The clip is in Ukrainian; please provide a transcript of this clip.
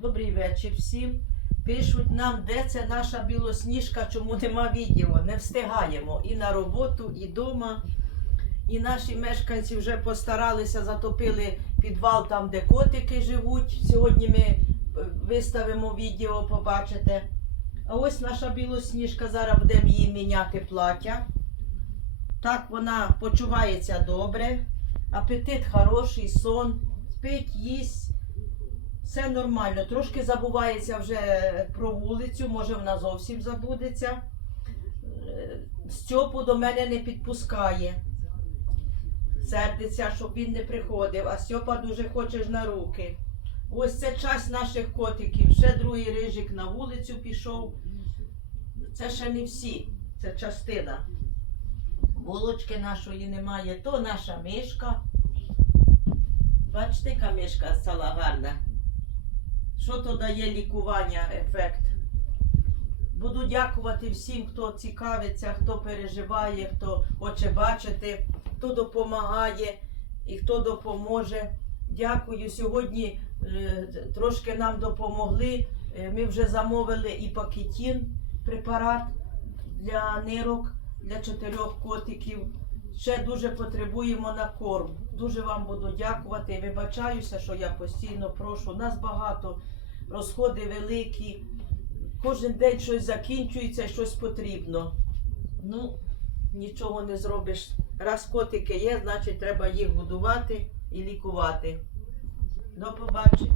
Добрий вечір всім. Пишуть нам, де це наша білосніжка, чому нема відео. Не встигаємо і на роботу, і вдома. І наші мешканці вже постаралися, затопили підвал там, де котики живуть. Сьогодні ми е, виставимо відео, побачите. А ось наша білосніжка, зараз будемо їй міняти плаття. Так вона почувається добре, апетит хороший, сон, спить, їсть. Все нормально. Tрошки забувається вже про вулицю, може вона зовсім забудеться. Е, Стьопу до мене не підпускає. Сердиться, щоб він не приходив, а Стьопа дуже хоче на руки. Ось це час наших котиків. Ще другий рижик на вулицю пішов. Це ще не всі, це частина. Булочки нашої немає, то наша мишка. Бачите, яка мишка стала гарна. Що то дає лікування, ефект? Буду дякувати всім, хто цікавиться, хто переживає, хто хоче бачити, хто допомагає і хто допоможе. Дякую. Сьогодні е, трошки нам допомогли. Е, Ми вже замовили і пакетін, препарат для нирок, для чотирьох котиків. Ще дуже потребуємо на корм. Дуже вам буду дякувати. Вибачаюся, що я постійно прошу. Нас багато, розходи великі. Кожен день щось закінчується, щось потрібно. Ну, нічого не зробиш. Раз котики є, значить треба їх годувати і лікувати. До побачення.